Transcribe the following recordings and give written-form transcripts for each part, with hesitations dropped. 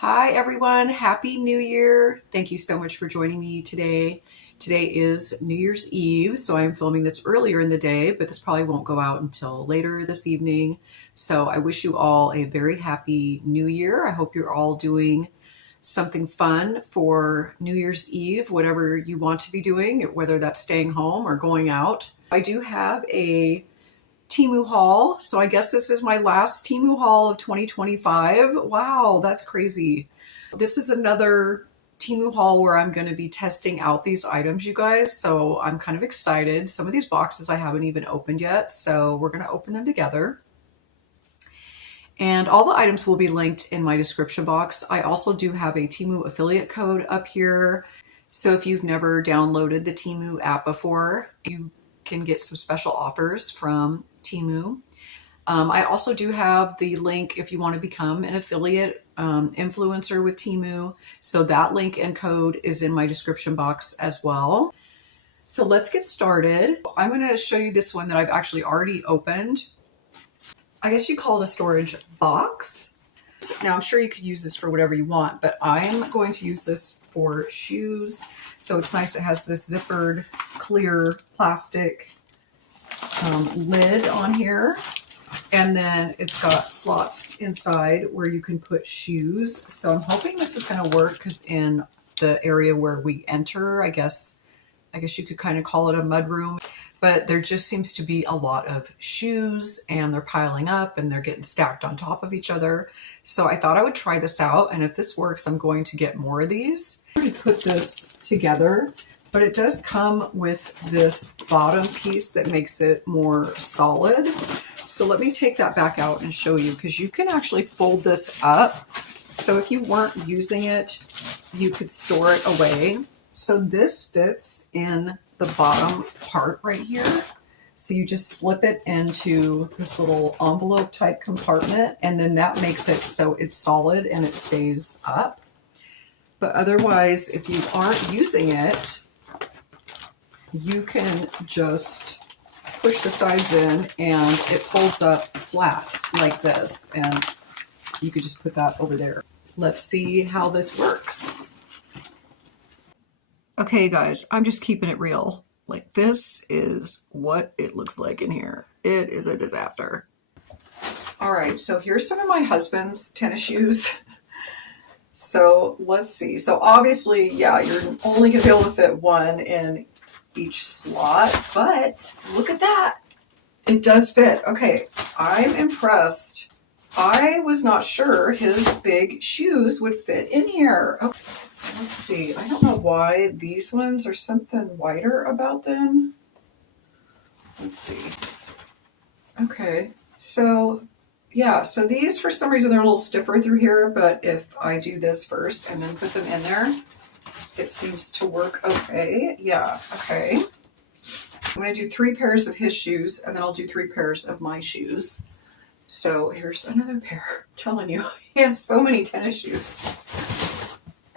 Hi everyone, Happy New Year. Thank you so much for joining me today. Today is New Year's Eve, so I'm filming this earlier in the day, but this probably won't go out until later this evening. So I wish you all a very happy New Year. I hope you're all doing something fun for New Year's Eve, whatever you want to be doing, whether that's staying home or going out. I do have a Temu haul. So I guess this is my last Temu haul of 2025. Wow, that's crazy. This is another Temu haul where I'm going to be testing out these items, you guys. So I'm kind of excited. Some of these boxes I haven't even opened yet, so we're going to open them together. And all the items will be linked in my description box. I also do have a Temu affiliate code up here. So if you've never downloaded the Temu app before, you can get some special offers from Temu. I also do have the link if you want to become an affiliate influencer with Temu. So that link and code is in my description box as well. So let's get started. I'm going to show you this one that I've actually already opened. I guess you call it a storage box. Now I'm sure you could use this for whatever you want, but I'm going to use this for shoes. So it's nice. It has this zippered clear plastic lid on here, and then it's got slots inside where you can put shoes. So I'm hoping this is going to work because in the area where we enter, I guess you could kind of call it a mud room, but there just seems to be a lot of shoes and they're piling up and they're getting stacked on top of each other. So I thought I would try this out, and if this works, I'm going to get more of these. I'm going to put this together, but it does come with this bottom piece that makes it more solid. So let me take that back out and show you, because you can actually fold this up. So if you weren't using it, you could store it away. So this fits in the bottom part right here. So you just slip it into this little envelope type compartment, and then that makes it so it's solid and it stays up. But otherwise, if you aren't using it, you can just push the sides in and it folds up flat like this. And you could just put that over there. Let's see how this works. Okay, guys, I'm just keeping it real. Like, this is what it looks like in here. It is a disaster. All right, so here's some of my husband's tennis shoes. So let's see. So obviously, yeah, you're only gonna be able to fit one in each slot, but look at that. It does fit. Okay, I'm impressed. I was not sure his big shoes would fit in here. Okay. Let's see. I don't know why these ones are something wider about them. Let's see. Okay. So, yeah. So these, for some reason, they're a little stiffer through here. But if I do this first and then put them in there, it seems to work okay. Yeah. Okay. I'm going to do 3 pairs of his shoes, and then I'll do 3 pairs of my shoes. So here's another pair. I'm telling you, he has so many tennis shoes.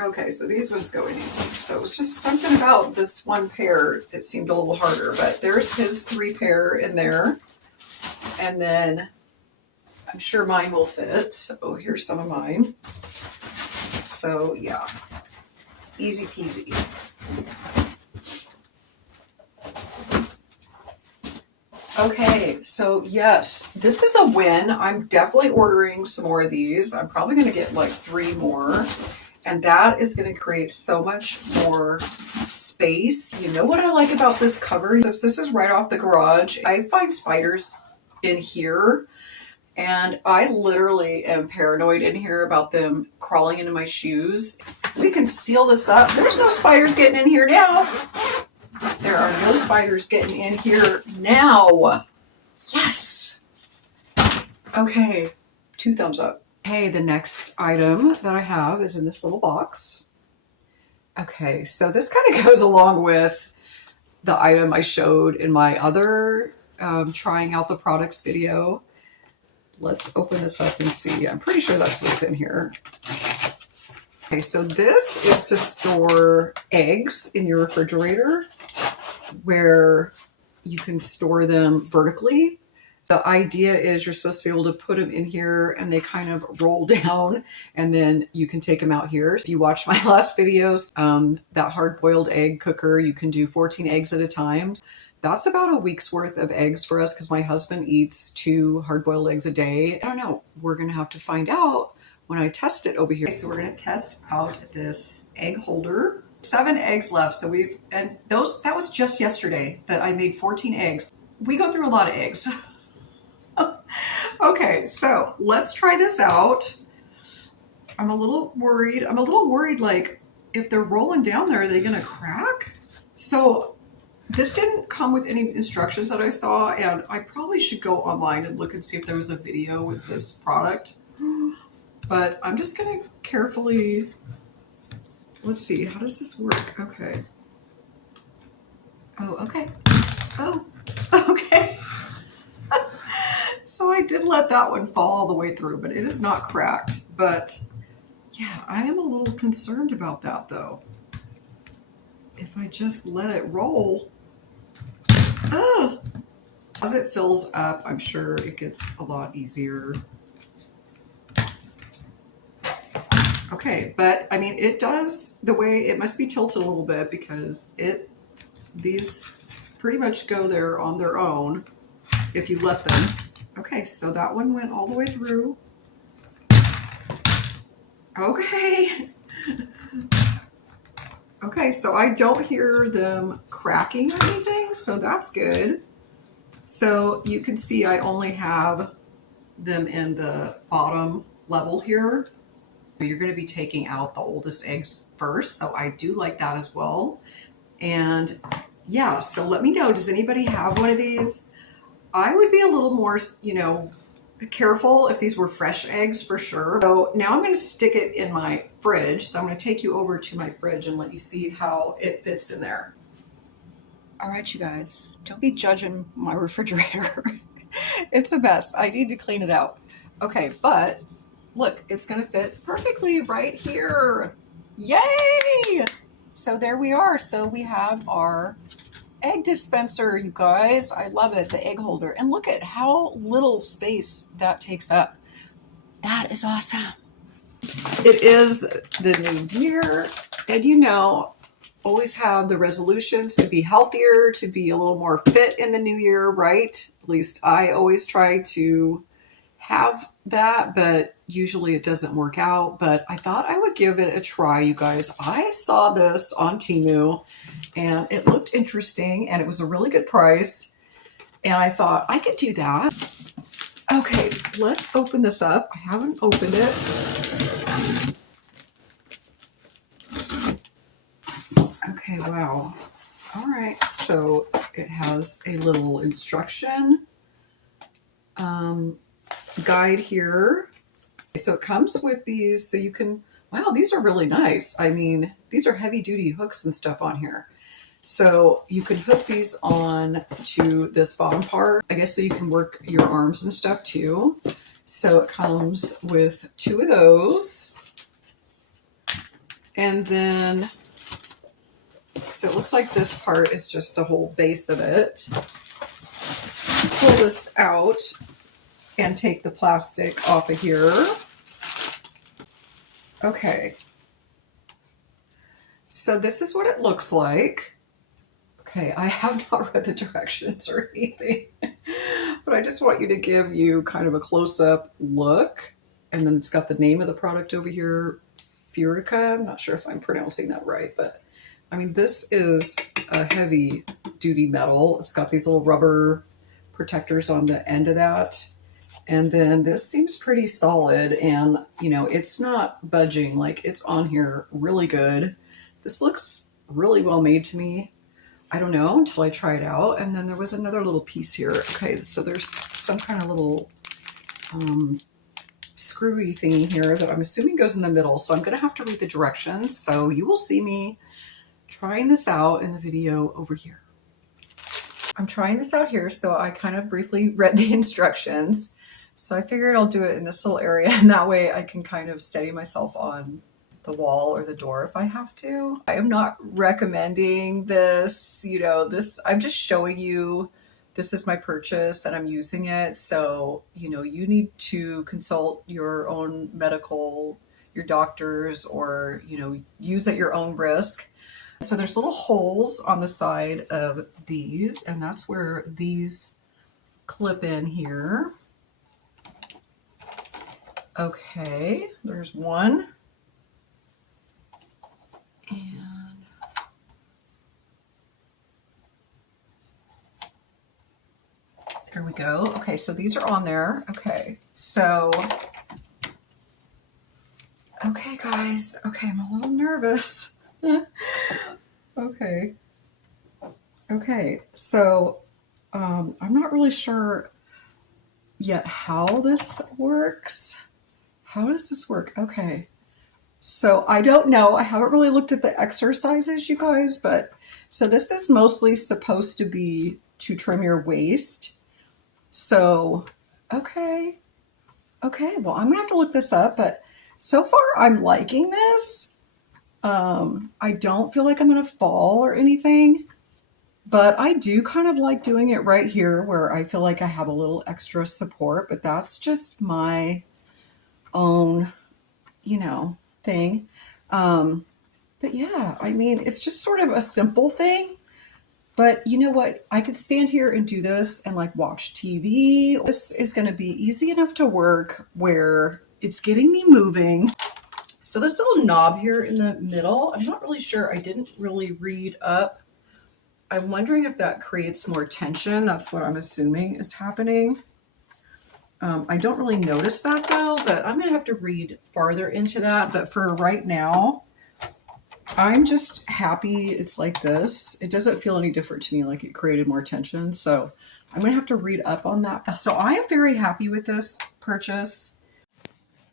Okay, so these ones go in easy. So it's just something about this one pair that seemed a little harder, but there's his 3 pair in there. And then I'm sure mine will fit. So here's some of mine. So yeah, easy peasy. Okay, so yes, this is a win. I'm definitely ordering some more of these. I'm probably going to get like 3 more. And that is going to create so much more space. You know what I like about this cover? This is right off the garage. I find spiders in here, and I literally am paranoid in here about them crawling into my shoes. We can seal this up. There's no spiders getting in here now. There are no spiders getting in here now. Yes. Okay, 2 thumbs up. Okay, the next item that I have is in this little box. Okay, so this kind of goes along with the item I showed in my other trying out the products video. Let's open this up and see. I'm pretty sure that's what's in here. Okay, so this is to store eggs in your refrigerator, where you can store them vertically. The idea is you're supposed to be able to put them in here and they kind of roll down and then you can take them out here. If you watch my last videos, that hard-boiled egg cooker, you can do 14 eggs at a time. That's about a week's worth of eggs for us because my husband eats 2 hard-boiled eggs a day. I don't know. We're going to have to find out when I test it over here. Okay, so we're going to test out this egg holder. 7 eggs left. So that was just yesterday that I made 14 eggs. We go through a lot of eggs. Okay, so let's try this out. I'm a little worried. Like if they're rolling down there, are they gonna crack? So this didn't come with any instructions that I saw, and I probably should go online and look and see if there was a video with this product. But I'm just gonna carefully, let's see, how does this work? Okay. Oh, okay. Oh, okay. So I did let that one fall all the way through, but it is not cracked. But yeah, I am a little concerned about that though. If I just let it roll, as it fills up, I'm sure it gets a lot easier. Okay, but I mean, it does the way it must be tilted a little bit because these pretty much go there on their own if you let them. Okay, so that one went all the way through. Okay. Okay, so I don't hear them cracking or anything, so that's good. So you can see I only have them in the bottom level here. You're going to be taking out the oldest eggs first, so I do like that as well. And yeah, so let me know, does anybody have one of these? I would be a little more, careful if these were fresh eggs for sure. So now I'm going to stick it in my fridge. So I'm going to take you over to my fridge and let you see how it fits in there. All right, you guys, don't be judging my refrigerator. It's a mess. I need to clean it out. Okay, but look, it's going to fit perfectly right here. Yay! So there we are. So we have our egg dispenser, you guys. I love it, the egg holder. And look at how little space that takes up. That is awesome. It is the new year, and always have the resolutions to be healthier, to be a little more fit in the new year, right? At least I always try to have that, but usually it doesn't work out. But I thought I would give it a try, you guys. I saw this on Temu and it looked interesting and it was a really good price. And I thought I could do that. Okay, let's open this up. I haven't opened it. Okay, wow. All right, so it has a little instruction guide here. So it comes with these, so you can, wow, these are really nice. I mean, these are heavy duty hooks and stuff on here. So you can hook these on to this bottom part, I guess, so you can work your arms and stuff too. So it comes with 2 of those. And then, so it looks like this part is just the whole base of it. Pull this out and take the plastic off of here. Okay. So this is what it looks like. Okay, I have not read the directions or anything, but I just want you to give you kind of a close-up look. And then it's got the name of the product over here, Furica. I'm not sure if I'm pronouncing that right, but I mean, this is a heavy duty metal. It's got these little rubber protectors on the end of that. And then this seems pretty solid and, it's not budging. Like, it's on here really good. This looks really well made to me. I don't know until I try it out. And then there was another little piece here. Okay, so there's some kind of little screwy thingy here that I'm assuming goes in the middle. So I'm going to have to read the directions. So you will see me trying this out in the video over here. I'm trying this out here, so I kind of briefly read the instructions. So I figured I'll do it in this little area, and that way I can kind of steady myself on the wall or the door if I have to. I am not recommending this, I'm just showing you this is my purchase and I'm using it. So, you need to consult your own your doctors, or, use at your own risk. So there's little holes on the side of these, and that's where these clip in here. Okay, there's one. And there we go. Okay, so these are on there. Okay, so, okay guys, okay, I'm a little nervous. Okay. Okay, so I'm not really sure yet how this works. How does this work? Okay. So I don't know. I haven't really looked at the exercises, you guys, but so this is mostly supposed to be to trim your waist. So, okay. Okay, well, I'm gonna have to look this up, but so far I'm liking this. I don't feel like I'm gonna fall or anything, but I do kind of like doing it right here where I feel like I have a little extra support, but that's just my own, thing. But yeah, I mean, it's just sort of a simple thing, but you know what? I could stand here and do this and like watch TV. This is going to be easy enough to work where it's getting me moving. So this little knob here in the middle, I'm not really sure. I didn't really read up. I'm wondering if that creates more tension. That's what I'm assuming is happening. I don't really notice that though, but I'm gonna have to read farther into that. But for right now, I'm just happy it's like this. It doesn't feel any different to me, like it created more tension. So I'm gonna have to read up on that. So I am very happy with this purchase.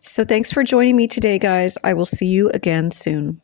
So thanks for joining me today, guys. I will see you again soon.